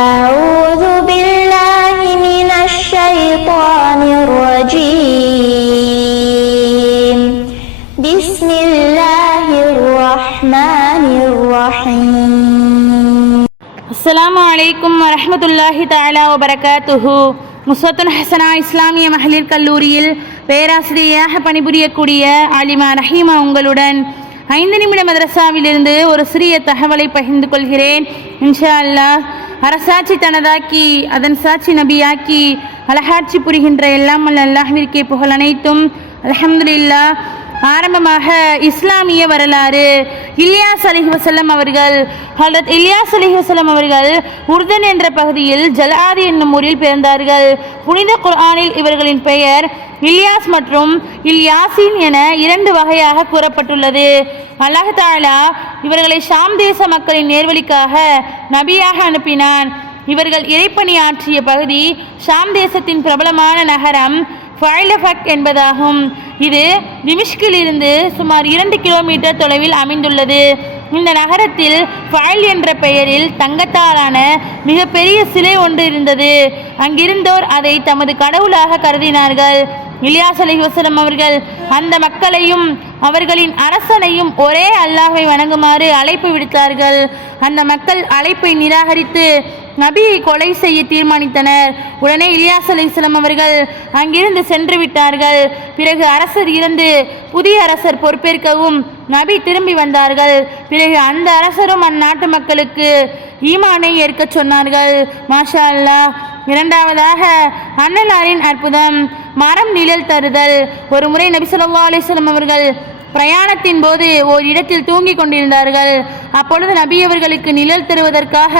أعوذ بالله من الشيطان الرجيم بسم الله الرحمن الرحيم அஸ்ஸலாமு அலைக்கும் வரஹ்மத்துல்லாஹி தஆலா வபரகாத்துஹு. முஸ்வத்துல் ஹசனா இஸ்லாமிய மகளிர் கல்லூரியில் பேராசிரியராக பணிபுரியக்கூடிய ஆலிமா ரஹீமா உங்களுடன் 5 நிமிட மதரசாவிலிருந்து ஒரு சிறிய தகவலை பகிர்ந்து கொள்கிறேன். இன்ஷா அல்லாஹ். அரசாட்சி தனதாக்கி அதன் சாட்சி நபியாக்கி அழகாட்சி புரிகின்ற எல்லாம் அல்லாஹ்விற்கே புகழ் அனைத்தும். அல்ஹம்துலில்லாஹ். ஆரம்பமாக இஸ்லாமிய வரலாறு. இல்யாஸ் அலைஹிவஸல்லம் அவர்கள் ஹஜ்ரத் இல்யாஸ் அலைஹிவஸல்லம் அவர்கள் உர்தன் என்ற பகுதியில் ஜலாதி என்னும் ஊரில் பிறந்தார்கள். புனித குர்ஆனில் இவர்களின் பெயர் இல்யாஸ் மற்றும் இல்யாசின் என 2 வகையாக கூறப்பட்டுள்ளது. அல்லாஹ் தஆலா இவர்களை ஷாம் தேச மக்களின் நேர்வழிக்காக நபியாக அனுப்பினான். இவர்கள் இறைப்பணி ஆற்றிய பகுதி ஷாம் தேசத்தின் பிரபலமான நகரம் ஃபைலஃபக் என்பதாகும். இது திமிஷ்கிலிருந்து சுமார் 2 கிலோமீட்டர் தொலைவில் அமைந்துள்ளது. இந்த நகரத்தில் ஃபைல் என்ற பெயரில் தங்கத்தாலான மிகப்பெரிய சிலை ஒன்று இருந்தது. அங்கிருந்தோர் அதை தமது கடவுளாக கருதினார்கள். இல்யாஸ் அலைஹிவஸல்லம் அவர்கள் அந்த மக்களையும் அவர்களின் அரசனையும் ஒரே அல்லாஹை வணங்குமாறு அழைப்பு விடுத்தார்கள். அந்த மக்கள் அழைப்பை நிராகரித்து நபியை கொலை செய்ய தீர்மானித்தனர். உடனே இல்யாஸ் அலைஹிஸ்ஸலாம் அவர்கள் அங்கிருந்து சென்று விட்டார்கள். பிறகு அரசர் இறந்து புதிய அரசர் பொறுப்பேற்கவும் நபி திரும்பி வந்தார்கள். பிறகு அந்த அரசரும் அந்நாட்டு மக்களுக்கு ஈமானை ஏற்க சொன்னார்கள். மாஷா அல்லாஹ். இரண்டாவதாக அன்னலாரின் அற்புதம், மரம் நிழல் தருதல். ஒரு முறை நபி ஸல்லல்லாஹு அலைஹி வஸல்லம் அவர்கள் பிரயாணத்தின் போது ஒரு இடத்தில் தூங்கி கொண்டிருந்தார்கள். அப்பொழுது நபி அவர்களுக்கு நிழல் தருவதற்காக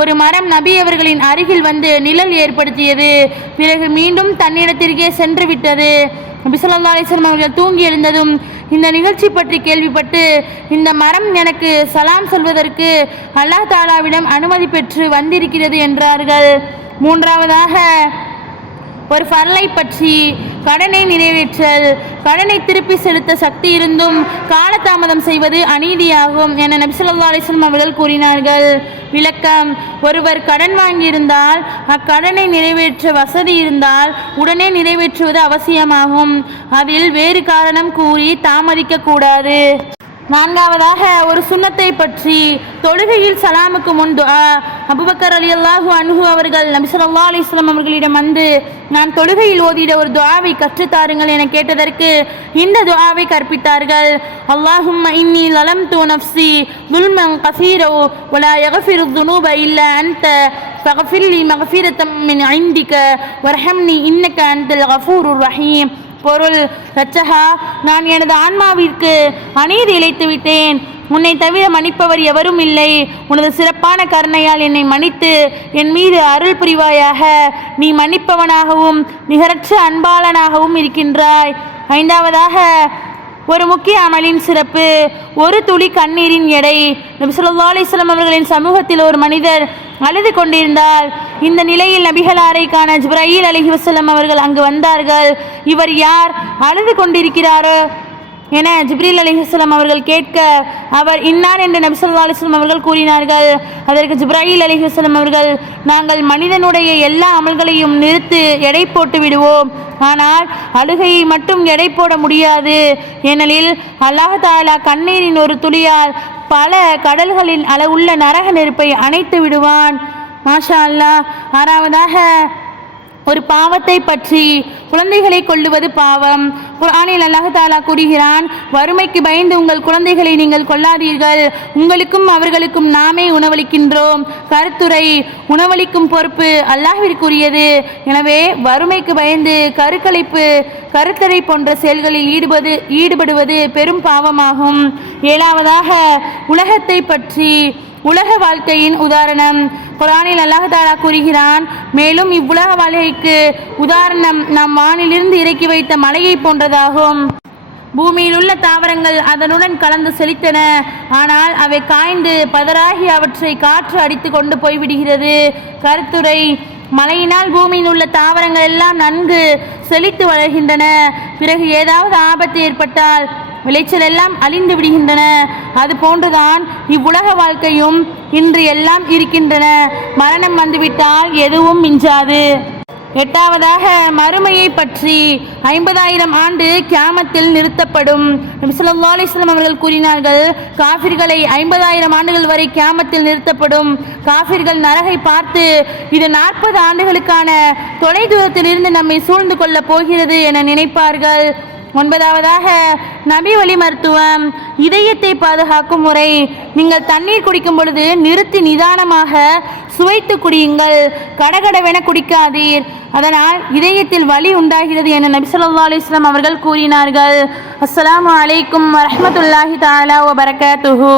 ஒரு மரம் நபி அவர்களின் அருகில் வந்து நிழல் ஏற்படுத்தியது. பிறகு மீண்டும் தன்னிடத்திற்கே சென்று விட்டது. நபி ஸல்லல்லாஹு அலைஹி வஸல்லம் அவர்கள் தூங்கி எழுந்ததும் இந்த நிகழ்ச்சி பற்றி கேள்விப்பட்டு, இந்த மரம் எனக்கு சலாம் சொல்வதற்கு அல்லாஹ் தஆலாவிடம் அனுமதி பெற்று வந்திருக்கிறது என்றார்கள். மூன்றாவதாக ஒரு ஃபர்லை பற்றி, கடனை நிறைவேற்றல். கடனை திருப்பி செலுத்த சக்தி இருந்தும் காலதாமதம் செய்வது அநீதியாகும் என நபி ஸல்லல்லாஹு அலைஹி வஸல்லம் அவர்கள் கூறினார்கள். விளக்கம்: ஒருவர் கடன் வாங்கியிருந்தால் அக்கடனை நிறைவேற்ற வசதி இருந்தால் உடனே நிறைவேற்றுவது அவசியமாகும். அதில் வேறு காரணம் கூறி தாமதிக்க கூடாது. நான்காவதாக ஒரு சுன்னத்தை பற்றி, தொழுகையில் சலாமுக்கு முன் துஆ. அபூபக்கர் ரலியல்லாஹு அன்ஹு அவர்கள் நபி ஸல்லல்லாஹு அலைஹி வஸல்லம் அவர்களிடம் வந்து, நான் தொழுகையில் ஓதிட ஒரு துஆவை கற்றுத்தாருங்கள் என கேட்டதற்கு இந்த துஆவை கற்பித்தார்கள். அல்லாஹும்ம இன்னி லலம்து நஃப்ஸி ظுல்மன் கஸீரா வலா யக்ஃபிரு ذுனூப இல்லா அன்த ஃபக்ஃபிர் லி மக்ஃபிரத்தம் மின் இன்திக வர்ஹம்னி இன்னக அன்தல் கஃபூருர் ரஹீம். பொருள்: ரட்சகா, நான் எனது ஆன்மாவிற்கு அநீதி இழைத்து விட்டேன். உன்னை தவிர மன்னிப்பவர் எவரும் இல்லை. உனது சிறப்பான கருணையால் என்னை மன்னித்து என் மீது அருள் புரிவாயாக. நீ மன்னிப்பவனாகவும் நிகரற்ற அன்பாளனாகவும் இருக்கின்றாய். ஐந்தாவதாக ஒரு முக்கிய அமலின் சிறப்பு, ஒரு துளி கண்ணீரின் எடை. நபி ஸல்லல்லாஹு அலைஹி வஸல்லம் அவர்களின் சமூகத்தில் ஒரு மனிதர் அழுது கொண்டிருந்தால் இந்த நிலையில் நபிகளாரை காண ஜிப்ராயில் அலைஹிவஸல்லம் அவர்கள் அங்கு வந்தார்கள். இவர் யார், அழுது கொண்டிருக்கிறாரோ என ஜிப்ரீல் அலைஹிஸ்ஸலாம் அவர்கள் கேட்க, அவர் இன்னார் என்று நபி ஸல்லல்லாஹு அலைஹி வஸல்லம் அவர்கள் கூறினார்கள். அதற்கு ஜிப்ராயில் அலைஹிஸ்ஸலாம் அவர்கள், நாங்கள் மனிதனுடைய எல்லா அமல்களையும் நிறுத்து எடை போட்டு விடுவோம், ஆனால் அழுகையை மட்டும் எடை போட முடியாது. ஏனெனில் அல்லாஹ் தஆலா கண்ணீரின் ஒரு துளியால் பல கடல்களின் அளவுள்ள நரக நெருப்பை அணைத்து விடுவான். மாஷா அல்லாஹ். ஆறாவதாக ஒரு பாவத்தை பற்றி, குழந்தைகளை கொல்லுவது பாவம். குர்ஆனில் அல்லாஹ் தஆலா கூறுகிறான், வறுமைக்கு பயந்து உங்கள் குழந்தைகளை நீங்கள் கொல்லாதீர்கள், உங்களுக்கும் அவர்களுக்கும் நாமே உணவளிக்கின்றோம். கருத்துரை: உணவளிக்கும் பொறுப்பு அல்லாஹ்விற்குரியது. எனவே வறுமைக்கு பயந்து கருக்கலைப்பு, கருத்தடை போன்ற செயல்களில் ஈடுபடுவது பெரும் பாவமாகும். ஏழாவதாக உலகத்தை பற்றி, உலக வாழ்க்கையின் உதாரணம். குர்ஆனில் அல்லாஹ் தஆலா கூறுகிறான், மேலும் இவ்வுலக வாழ்க்கைக்கு உதாரணம் நாம் வானிலிருந்து இறக்கி வைத்த மலையை போன்றதாகும். பூமியில் உள்ள தாவரங்கள் அதனுடன் கலந்து செழித்தன, ஆனால் அவை காய்ந்து பதறாகி அவற்றை காற்று அடித்து கொண்டு போய்விடுகிறது. கருத்துரை: மழையினால் பூமியில் உள்ள தாவரங்கள் எல்லாம் நன்கு செழித்து வளர்கின்றன. பிறகு ஏதாவது ஆபத்து ஏற்பட்டால் விளைச்சல் எல்லாம் அழிந்து விடுகின்றன. அது போன்றுதான் இவ்வுலக வாழ்க்கையும். இன்று எல்லாம் இருக்கின்றன. மரணம் வந்துவிட்டால் எதுவும் மிஞ்சாது. எட்டாவதாக மறுமையை பற்றி 50,000 ஆண்டு கியாமத்தில் நிறுத்தப்படும். நபி ஸல்லல்லாஹு அலைஹி வஸல்லம் அவர்கள் கூறினார்கள், காஃபிர்களை 50,000 ஆண்டுகள் வரை கியாமத்தில் நிறுத்தப்படும். காஃபிர்கள் நரகை பார்த்து இது 40 ஆண்டுகளுக்கான தொலை தூரத்திலிருந்து நம்மை சூழ்ந்து கொள்ளப் போகிறது என நினைப்பார்கள். ஒன்பதாவதாக நபி வழி மருத்துவம், இதயத்தை பாதுகாக்கும் முறை. நீங்கள் தண்ணீர் குடிக்கும் பொழுது நிறுத்தி நிதானமாக சுவைத்து குடியுங்கள், கடகடவென குடிக்காதீர், அதனால் இதயத்தில் வலி உண்டாகிறது என நபி ஸல்லல்லாஹு அலைஹி வஸல்லம் அவர்கள் கூறினார்கள். அஸ்ஸலாமு அலைக்கும் வரஹ்மத்துல்லாஹி தஆலா வ பரகாத்துஹு.